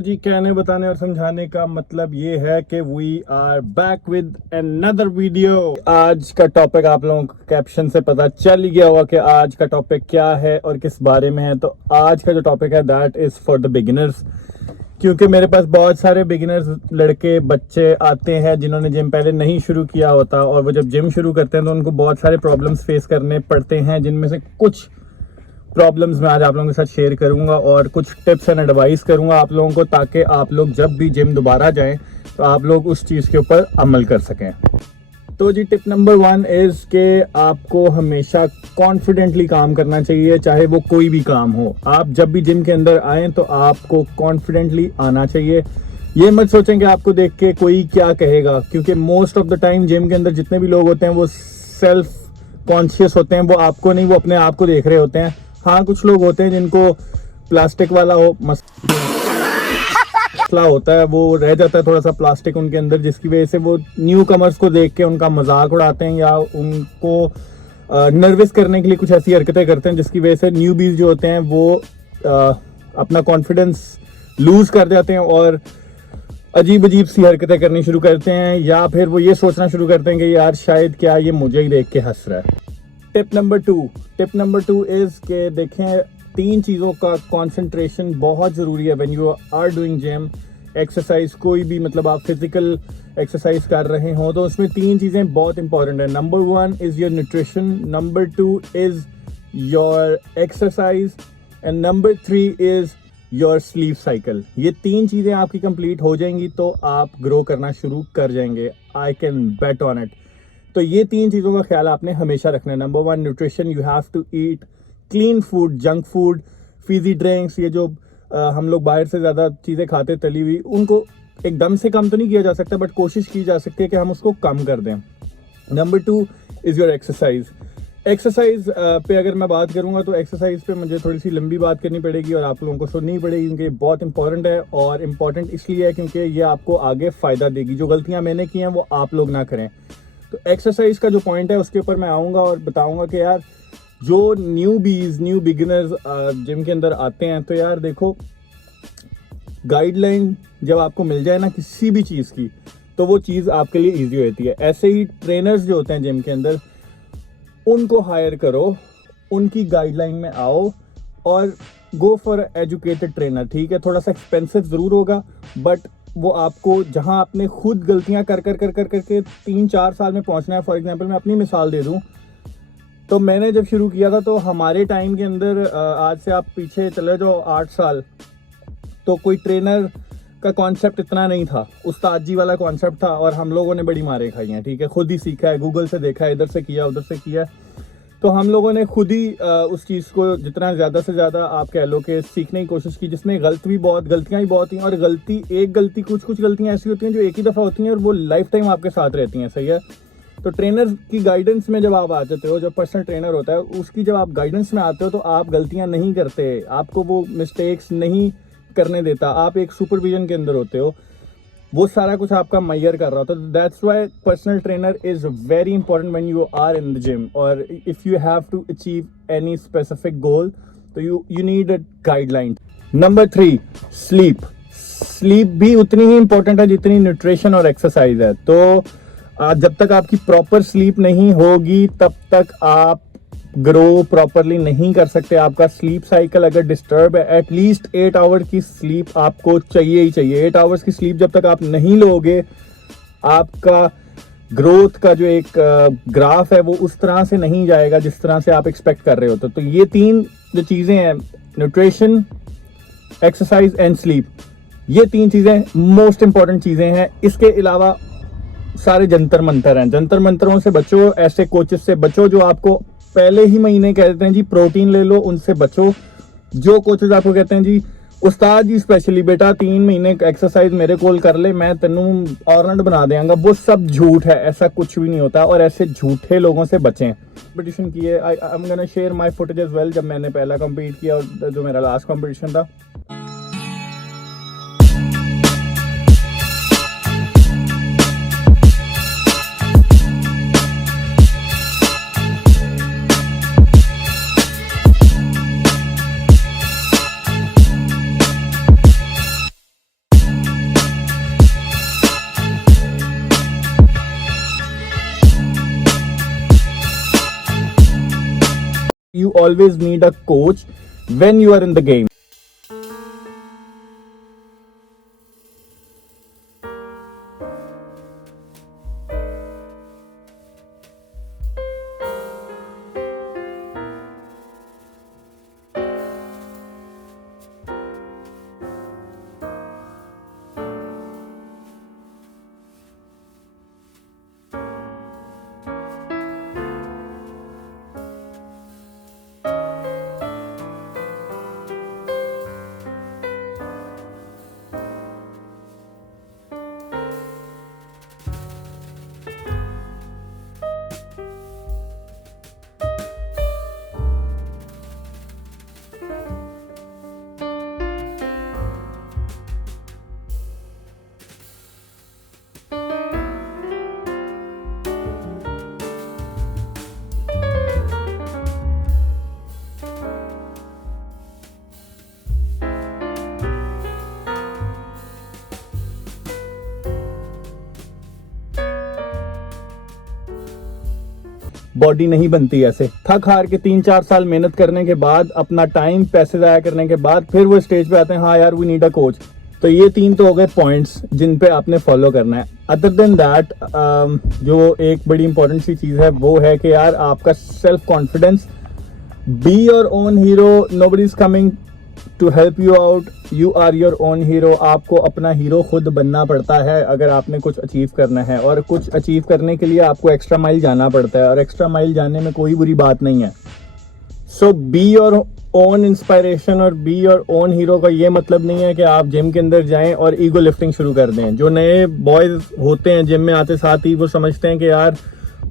जी कहने बताने और समझाने का मतलब ये है कि we are back with another video. आज का टॉपिक आप लोगों को कैप्शन से पता चल ही गया होगा कि आज का टॉपिक क्या है और किस बारे में है। तो आज का जो टॉपिक है that is for the beginners, क्योंकि मेरे पास बहुत सारे बिगिनर्स लड़के बच्चे आते हैं जिन्होंने जिम पहले नहीं शुरू किया होता, और वो जब जिम शुरू करते हैं तो उनको बहुत सारे प्रॉब्लम्स फेस करने पड़ते हैं, जिनमें से कुछ प्रॉब्लम्स मैं आज आप लोगों के साथ शेयर करूंगा और कुछ टिप्स एंड एडवाइस करूंगा आप लोगों को, ताकि आप लोग जब भी जिम दोबारा जाएं तो आप लोग उस चीज़ के ऊपर अमल कर सकें। तो जी टिप नंबर 1 इज़ के आपको हमेशा कॉन्फिडेंटली काम करना चाहिए, चाहे वो कोई भी काम हो। आप जब भी जिम के अंदर आएँ तो आपको कॉन्फिडेंटली आना चाहिए। ये मत सोचें कि आपको देख के कोई क्या कहेगा, क्योंकि most of the time gym के अंदर जितने भी लोग होते हैं वो सेल्फ कॉन्शियस होते हैं, वो आपको नहीं, वो अपने आप को देख रहे होते हैं। हाँ, कुछ लोग होते हैं जिनको प्लास्टिक वाला मसला होता है, वो रह जाता है थोड़ा सा प्लास्टिक उनके अंदर, जिसकी वजह से वो न्यू कमर्स को देख के उनका मजाक उड़ाते हैं या उनको नर्वस करने के लिए कुछ ऐसी हरकतें करते हैं जिसकी वजह से न्यूबीज जो होते हैं वो अपना कॉन्फिडेंस लूज कर जाते हैं और अजीब अजीब सी हरकतें करनी शुरू करते हैं, या फिर वो ये सोचना शुरू करते हैं कि यार शायद क्या ये मुझे ही देख के हंस रहा है। टिप नंबर 2 इज़ के देखें, 3 चीज़ों का कंसंट्रेशन बहुत ज़रूरी है when you are doing gym exercise. कोई भी मतलब आप फिजिकल एक्सरसाइज कर रहे हो तो उसमें 3 चीज़ें बहुत इंपॉर्टेंट है। Number 1 is your nutrition, number 2 is your exercise and number 3 is your sleep cycle. ये 3 चीज़ें आपकी कंप्लीट हो जाएंगी तो आप ग्रो करना शुरू कर जाएंगे। I can bet on it. तो ये 3 चीज़ों का ख्याल आपने हमेशा रखना है। Number 1 nutrition, you have to eat clean food, junk food, fizzy drinks, ये जो हम लोग बाहर से ज़्यादा चीज़ें खाते तली हुई, उनको एकदम से कम तो नहीं किया जा सकता, बट कोशिश की जा सकती है कि हम उसको कम कर दें। Number 2 is your exercise. Exercise पे अगर मैं बात करूंगा तो एक्सरसाइज पे मुझे थोड़ी सी लंबी बात करनी पड़ेगी और आप लोगों को सुननी पड़ेगी, क्योंकि बहुत इंपॉर्टेंट है। और इम्पॉर्टेंट इसलिए है क्योंकि ये आपको आगे फ़ायदा देगी। जो गलतियां मैंने की हैं वो आप लोग ना करें। तो एक्सरसाइज का जो पॉइंट है उसके ऊपर मैं आऊँगा और बताऊँगा कि यार जो न्यू बिगिनर्स जिम के अंदर आते हैं, तो यार देखो, गाइडलाइन जब आपको मिल जाए ना किसी भी चीज़ की, तो वो चीज़ आपके लिए ईजी होती है। ऐसे ही ट्रेनर्स जो होते हैं जिम के अंदर, उनको हायर करो, उनकी गाइडलाइन में आओ और गो फॉर एजुकेटेड ट्रेनर। ठीक है, थोड़ा सा एक्सपेंसिव ज़रूर होगा, बट वो आपको जहां आपने खुद गलतियां कर करके 3-4 साल में पहुंचना है। फॉर एग्जांपल मैं अपनी मिसाल दे दूं तो मैंने जब शुरू किया था तो हमारे टाइम के अंदर, आज से आप पीछे चले जाओ 8 साल, तो कोई ट्रेनर का कॉन्सेप्ट इतना नहीं था, उस्ताद जी वाला कॉन्सेप्ट था, और हम लोगों ने बड़ी मारें खाई हैं। ठीक है, खुद ही सीखा है, गूगल से देखा है, इधर से किया उधर से किया, तो हम लोगों ने खुद ही उस चीज़ को जितना ज़्यादा से ज़्यादा आप कह लो कि सीखने की कोशिश की, जिसमें गलतियाँ भी बहुत थी। और कुछ गलतियाँ ऐसी होती हैं जो एक ही दफ़ा होती हैं और वो लाइफ टाइम आपके साथ रहती हैं। सही है, तो ट्रेनर की गाइडेंस में जब आप आ जाते हो, जब पर्सनल ट्रेनर होता है उसकी जब आप गाइडेंस में आते हो, तो आप गलतियाँ नहीं करते, आपको वो मिस्टेक्स नहीं करने देता, आप एक सुपरविजन के अंदर होते हो, वो सारा कुछ आपका मैयर कर रहा होता है। That's why personal trainer is very important when you are in the gym, और if you have to achieve any specific goal, तो you need a guideline. Number 3 sleep भी उतनी ही इंपॉर्टेंट है जितनी न्यूट्रिशन और एक्सरसाइज है। तो जब तक आपकी प्रॉपर स्लीप नहीं होगी तब तक आप ग्रो प्रॉपरली नहीं कर सकते। आपका स्लीप साइकिल अगर डिस्टर्ब है, एटलीस्ट 8 आवर की स्लीप आपको चाहिए ही चाहिए। 8 आवर्स की स्लीप जब तक आप नहीं लोगे, आपका ग्रोथ का जो एक ग्राफ है वो उस तरह से नहीं जाएगा जिस तरह से आप एक्सपेक्ट कर रहे हो। तो ये 3 जो चीज़ें हैं, न्यूट्रिशन, एक्सरसाइज एंड स्लीप, ये 3 चीज़ें मोस्ट इंपॉर्टेंट चीज़ें हैं। इसके अलावा सारे जंतर मंतर हैं, जंतर मंतरों से बचो, ऐसे कोचेस से बचो जो आपको पहले ही महीने कहते हैं जी प्रोटीन ले लो, उनसे बचो। जो कोचेस आपको कहते हैं जी उस्ताद जी स्पेशली बेटा 3 महीने एक्सरसाइज मेरे कोल कर ले, मैं तेनू ऑर्गेनाइज बना देंगा, वो सब झूठ है, ऐसा कुछ भी नहीं होता, और ऐसे झूठे लोगों से बचें। कंपटीशन की है, I am gonna share my footage as well, जब मैंने पहला कंपीट किया और जो मेरा लास्ट कंपटीशन था। always need a coach when you are in the game. Body नहीं बनती ऐसे। थक हार के 3-4 साल मेहनत करने के बाद, अपना टाइम पैसे ज़ाया करने के बाद फिर वो स्टेज पे आते हैं, हाँ यार वी नीड अ कोच। तो ये 3 तो हो गए पॉइंट्स जिन पे आपने फॉलो करना है। अदर देन दैट जो एक बड़ी इंपॉर्टेंट सी चीज़ है वो है कि यार आपका self confidence. Be your own hero, nobody is coming to help you out, you are your own hero. आपको अपना हीरो खुद बनना पड़ता है अगर आपने कुछ अचीव करना है, और कुछ अचीव करने के लिए आपको एक्स्ट्रा माइल जाना पड़ता है, और एक्स्ट्रा माइल जाने में कोई बुरी बात नहीं है। सो बी योर ओन इंस्पायरेशन और बी योर ओन हीरो का ये मतलब नहीं है कि आप जिम के अंदर जाएं और ईगो लिफ्टिंग शुरू कर दें। जो नए बॉयज होते हैं जिम में आते साथ ही वो समझते हैं कि यार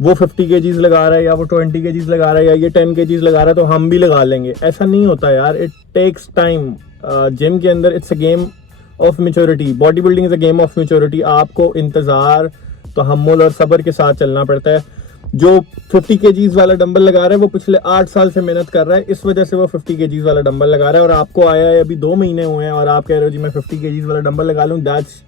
वो 50 kgs लगा रहा है या वो 20 kgs लगा रहा है या ये 10 kgs लगा रहा है तो हम भी लगा लेंगे। ऐसा नहीं होता यार, इट टेक्स टाइम। जिम के अंदर it's a game of maturity, body building is a game of maturity. आपको इंतजार, तहम्मुल और सब्र के साथ चलना पड़ता है। जो 50 kgs वाला डंबल लगा रहा है वो पिछले 8 साल से मेहनत कर रहा है, इस वजह से वो 50 kgs वाला डंबल लगा रहा है, और आपको आया है अभी 2 महीने हुए हैं और आप कह रहे हो जी मैं 50 kgs वाला डंबल लगा लूँ। That's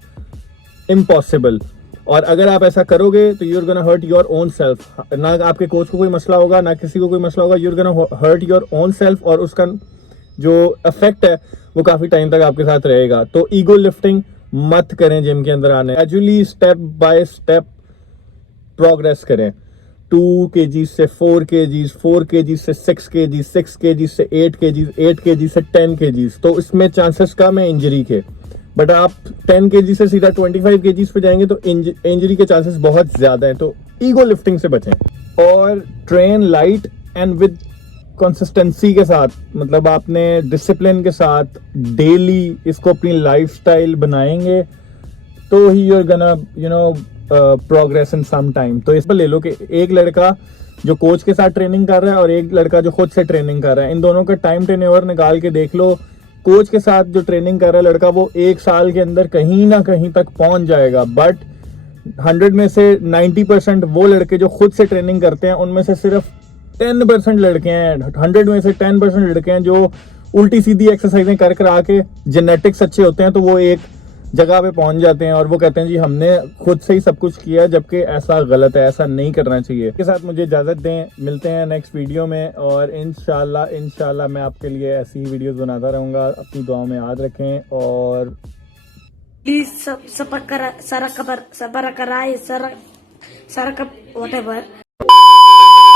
impossible. और अगर आप ऐसा करोगे तो you're gonna hurt your own self. ना आपके कोच को कोई मसला होगा, ना किसी को कोई मसला होगा, you're gonna hurt your own self, और उसका जो इफेक्ट है वो काफ़ी टाइम तक आपके साथ रहेगा। तो ईगो लिफ्टिंग मत करें जिम के अंदर आने, gradually step by step progress करें। 2 kgs से 4 kgs, 4 kgs से 6 kgs, 6 kgs से 8 kgs, 8 kgs से 10 kgs। तो इसमें चांसेस कम है इंजरी के, बट आप 10 kg से सीधा 25 kgs पे जाएंगे तो इंजरी के चांसेस बहुत ज़्यादा हैं। तो ईगो लिफ्टिंग से बचें और train light and with consistency के साथ, मतलब आपने डिसिप्लिन के साथ डेली इसको अपनी लाइफस्टाइल बनाएंगे तो ही यूर गना प्रोग्रेस इन सम टाइम। तो इस पर ले लो कि एक लड़का जो कोच के साथ ट्रेनिंग कर रहा है और एक लड़का जो खुद से ट्रेनिंग कर रहा है, इन दोनों का टाइम टेन्योर निकाल के देख लो। कोच के साथ जो ट्रेनिंग कर रहा है लड़का वो 1 साल के अंदर कहीं ना कहीं तक पहुंच जाएगा, बट 100 में से 90% वो लड़के जो खुद से ट्रेनिंग करते हैं उनमें से सिर्फ 10% लड़के हैं, 100 में से 10% लड़के हैं जो उल्टी सीधी एक्सरसाइजें कर कर आके जेनेटिक्स अच्छे होते हैं तो वो एक जगह पे पहुंच जाते हैं और वो कहते हैं जी हमने खुद से ही सब कुछ किया, जबकि ऐसा गलत है, ऐसा नहीं करना चाहिए। इसके साथ मुझे इजाज़त दें, मिलते हैं नेक्स्ट वीडियो में, और इंशाल्लाह मैं आपके लिए ऐसी ही वीडियोस बनाता रहूँगा। अपनी दुआ में याद रखें और प्लीज सबर कराए, सर वॉट एवर।